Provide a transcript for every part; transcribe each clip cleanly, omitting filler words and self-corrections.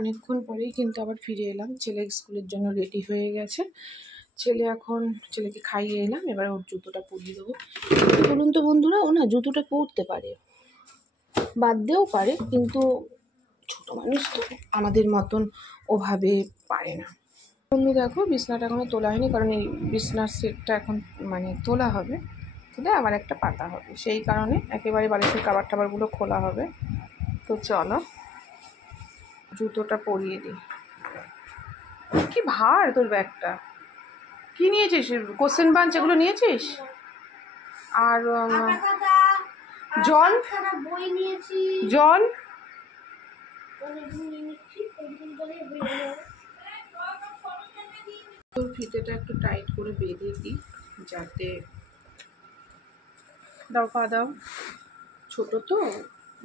অনেকক্ষণ পরেই কিন্তু আবার ফিরে এলাম। ছেলে স্কুলের জন্য রেডি হয়ে গেছে। ছেলেকে খাইয়ে এলাম, এবার ওর জুতোটা পরিয়ে দেবো। বলুন তো বন্ধুরা, ও না জুতোটা পরতে পারে, বাদ দিয়েও পারে, কিন্তু ছোট মানুষ তো আমাদের মতন ওভাবে পারে না। বন্ধু দেখো, বিছনাটা এখনো তোলা হয়নি, কারণ এই বিছনার সেটটা এখন তোলা হবে, তুলে আবার একটা পাতা হবে, সেই কারণে একেবারে বালিশের কাবার টাবারগুলো খোলা হবে। তো চলো জুতোটা পরিয়ে দিই। কি ভার তোর ব্যাগটা, কি নিয়েছিস? কোশ্চেন বাঞ্চ এগুলো নিয়েছিস? আর জল জল ফিতেটা একটু টাইট করে বেঁধে দিই, যাতে দাও পা দাও, ছোট তো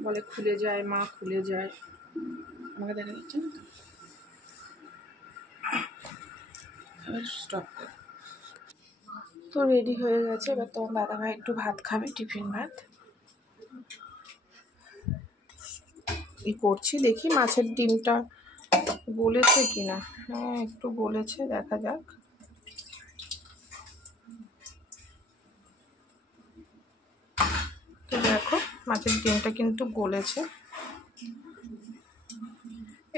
বলে খুলে যায়, মা খুলে যায়, আমাকে দেখা যাচ্ছে না তো। স্টপ কর। তো রেডি হয়ে গেছে, এবার তোমার দাদাভাই একটু ভাত খাবে, টিফিন ভাত করছি। দেখি মাছের ডিমটা গলেছে কিনা। হ্যাঁ একটু গলেছে, দেখা যাক। তো দেখো মাছের ডিমটা কিন্তু গলেছে।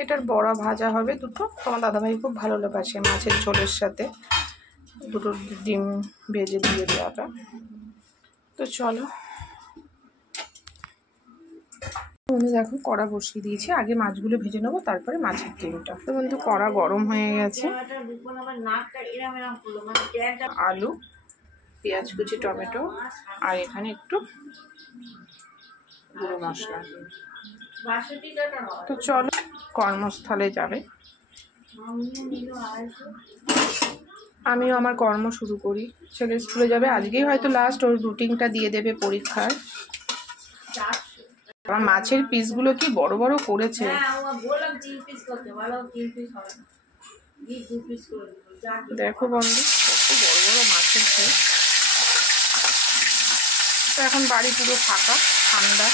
এটার বড়া ভাজা হবে দুটো, তোমার দাদাভাই খুব ভালোবাসে মাছের ঝোলের সাথে দুটো ডিম ভেজে দিয়ে দেওয়াটা। তো চলো বন্ধু, দেখো কড়া বসিয়ে দিয়েছি, আগে মাছগুলো ভেজে নেবো, তারপরে মাছের ডিমটা। তো বন্ধু কড়া গরম হয়ে গেছে। আলু, পেঁয়াজ কুচি, টমেটো, আর এখানে একটু গুঁড়ো মশলা। তো চলো কর্মস্থলে যাবে, আমিও আমার কর্ম শুরু করি। ছেলে স্কুলে যাবে, আজকেই হয়তো লাস্ট, ওর রুটিনটা দিয়ে দেবে পরীক্ষার। আমার মাছের পিসগুলো কি বড় বড় করেছে, দেখো বন্ধু কত বড় বড় মাছের পিস। তো এখন বাড়ি পুরো ফাঁকা, ঠান্ডা।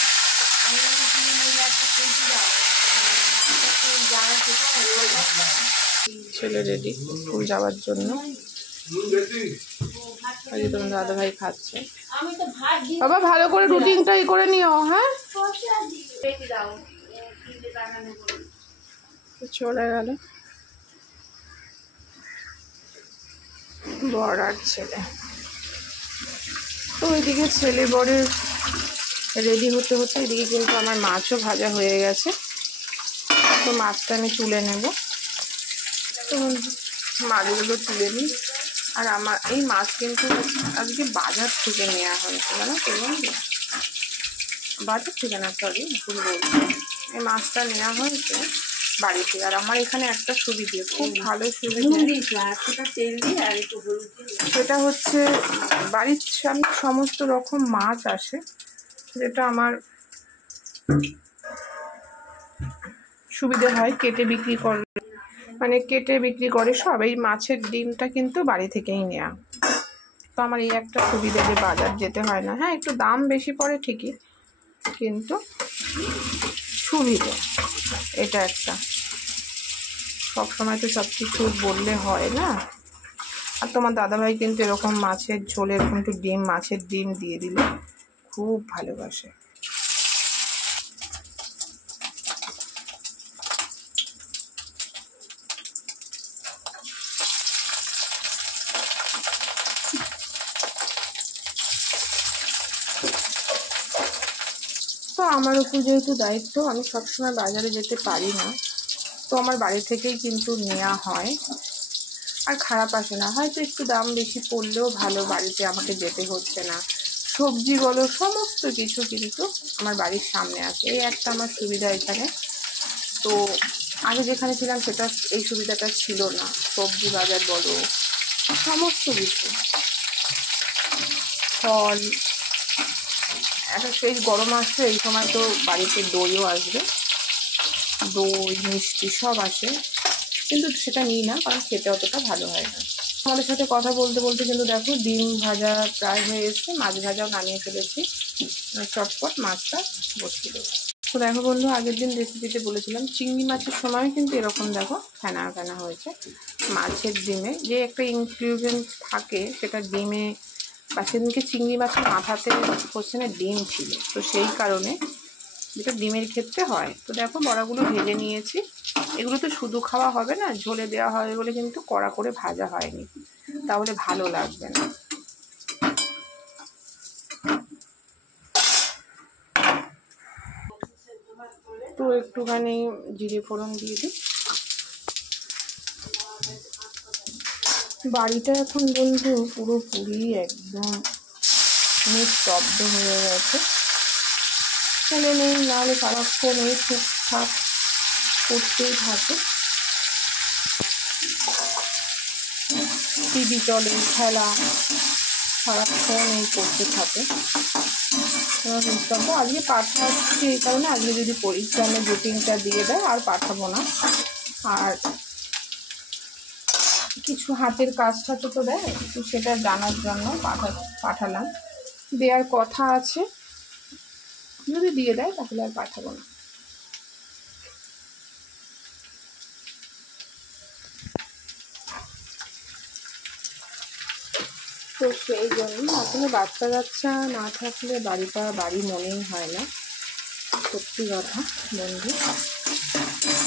ছেলে রেডি স্কুল যাওয়ার জন্য, তোমার দাদা ভাই খাচ্ছে। বাবা ভালো করে রুটিনটা করে নিও। হ্যাঁ চলে গেল বর আর ছেলে। তো ওইদিকে ছেলে বরের রেডি হতে হতে এদিকে কিন্তু আমার মাছও ভাজা হয়ে গেছে। তো মাছটা আমি তুলে নেব। তো মাছগুলো তুলে নিই। আর আমার এই মাছ কিন্তু আজকে বাজার থেকে নেওয়া হয়েছে, জানো তো বন্ধু, বাজার থেকে না, সরি ভুল বলছি, এই মাছটা নেওয়া হয়েছে বাড়িতে। আর আমার এখানে একটা সুবিধে, খুব ভালো সুবিধে, সেটা হচ্ছে বাড়ির সামনে সমস্ত রকম মাছ আসে, যেটা আমার সুবিধে হয়। কেটে বিক্রি করে, কেটে বিক্রি করে সব। এই মাছের ডিমটা কিন্তু বাড়ি থেকেই নেওয়া। তো আমার এই একটা সুবিধা যে বাজার যেতে হয় না। হ্যাঁ একটু দাম বেশি পড়ে ঠিকই, কিন্তু সুবিধে এটা একটা। সবসময় তো সব কিছু বললে হয় না। আর তোমার দাদাভাই কিন্তু এরকম মাছের ঝোলে এরকম একটু ডিম, মাছের ডিম দিয়ে দিলে খুব ভালোবাসে। তো আমার উপর যেহেতু দায়িত্ব, আমি সবসময় বাজারে যেতে পারি না, তো আমার বাড়ি থেকেই কিন্তু নেওয়া হয়। আর খারাপ আসে না, হয়তো একটু দাম বেশি পড়লেও ভালো, বাড়িতে আমাকে যেতে হচ্ছে না। সবজি বলো সমস্ত কিছু কিন্তু আমার বাড়ির সামনে আছে, এই একটা আমার সুবিধা এখানে। তো আগে যেখানে ছিলাম সেটা এই সুবিধাটা ছিল না। সবজি বাজার বলো সমস্ত কিছু, ফল, একটা সেই গরম আসছে এই সময়, তো বাড়িতে দইও আসবে, দই মিষ্টি সব আসে, কিন্তু সেটা নিই না, কারণ খেতে অতটা ভালো হয় না। আমাদের সাথে কথা বলতে বলতে কিন্তু দেখো ডিম ভাজা প্রায় হয়ে এসছে, মাছ ভাজাও নামিয়ে ফেলেছি। চটপট মাছটা বসিয়ে দেবো। তো দেখো বন্ধু, আগের দিন রেসিপিতে বলেছিলাম চিংড়ি মাছের সময় কিন্তু এরকম দেখো ফেনা ফেনা হয়েছে। মাছের ডিমে যে একটা ইনগ্রিডিয়েন্ট থাকে সেটা ডিমে, বা সেদিনকে চিংড়ি মাছের মাথাতে হচ্ছে না ডিম ছিল, তো সেই কারণে যেটা ডিমের ক্ষেত্রে হয়। তো দেখো বড়াগুলো ভেজে নিয়েছি। এগুলো তো শুধু খাওয়া হবে না, ঝোলে দেওয়া হবে বলে কিন্তু কড়া করে ভাজা হয়নি, তাহলে ভালো লাগবে না। তো একটুখানি জিরে ফোড়ন দিয়ে দিই। বাড়িটা এখন বন্ধু পুরোপুরি একদম নিস্তব্ধ হয়ে গেছে। ছেলে নেই, নাহলে সারাক্ষণ এই টুকটাক করতেই থাকে। টিভি চলে, খেলা, সারাক্ষণ এই করতে থাকে। নিস্তব্ধ। আজকে পাঠাচ্ছি এই কারণে, আজকে যদি পরিশ্রমের রুটিনটা দিয়ে দেয় আর পাঠাবো না। আর কিছু হাতের কাজ থাকে তো দেয়, তো সেটা জানার জন্য পাঠালাম। দেওয়ার কথা আছে, যদি দিয়ে দেয় তাহলে আর পাঠাবো না। তো সেই জন্য আসলে বাচ্চা কাচ্চা না থাকলে বাড়িটা বাড়ি মনেই হয় না। সত্যি কথা বন্ধু,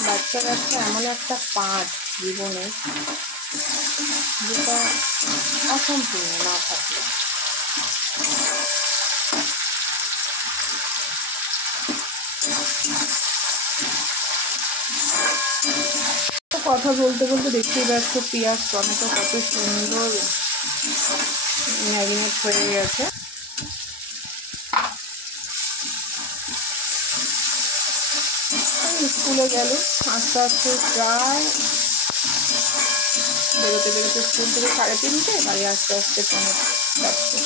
বাচ্চা কাচ্চা এমন একটা পার্ট জীবনে যেটা অসম্পূর্ণ না থাকলে। কথা বলতে বলতে দেখতেই পাচ্ছ পেঁয়াজ টমেটো কত সুন্দর ম্যারিনেট হয়ে গেছে। স্কুলে গেল আস্তে আস্তে, প্রায় বেরোতে বেরোতে স্কুল থেকে 3:30, বাড়ি আস্তে আস্তে 4:30।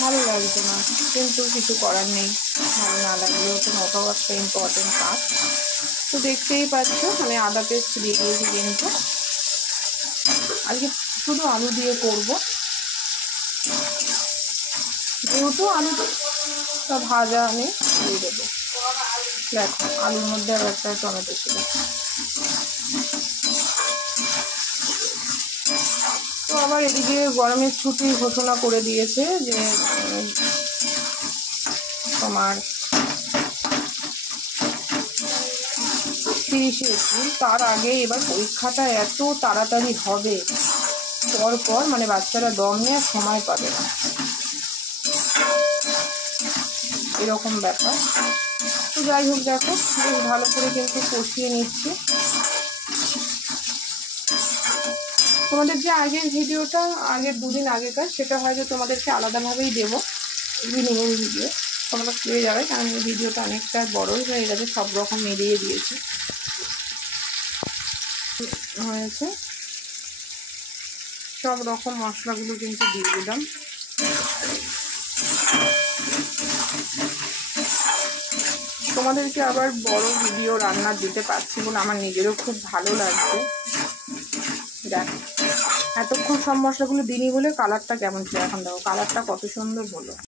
ভালো লাগছে না, কিন্তু কিছু করার নেই। ভালো না লাগলেও তো ওটাও একটা ইম্পর্টেন্ট কাজ। তো দেখতেই পাচ্ছ আমি আদা পেস্ট দিয়ে দিয়েছি, কিন্তু আজকে শুধু আলু দিয়ে করবো, যেহেতু আলুটা ভাজা আমি দিয়ে দেবো। দেখো আলুর মধ্যে আর একটা টমেটো ছিল। তো আবার এদিকে গরমের ছুটি ঘোষণা করে দিয়েছে যে তোমার 30শে এপ্রিল। তার আগে এবার পরীক্ষাটা এত তাড়াতাড়ি হবে, পরপর মানে বাচ্চারা দম নেওয়ার সময় পাবে না, এরকম ব্যাপার। তো যাই হোক, দেখো বেশ ভালো করে কিন্তু কষিয়ে নিচ্ছি। তোমাদের যে আগের ভিডিওটা, আগের 2 দিন আগেকার, সেটা হয়তো তোমাদেরকে আলাদাভাবেই দেবো, ইভিনিংয়ের ভিডিও তোমরা পেয়ে যাবে, কারণ এই ভিডিওটা অনেকটা বড়ই হয়ে গেছে, সব রকম মিলিয়ে দিয়েছি। হয়েছে সব রকম মশলাগুলো কিন্তু দিয়ে দিলাম। তোমাদেরকে আবার বড় ভিডিও রান্না দিতে পারছি বলে আমার নিজেরও খুব ভালো লাগছে। দেখ এতক্ষণ সব মশলাগুলো দিনই বলে কালারটা কেমন ছিল, এখন দেখো কালারটা কত সুন্দর হলো।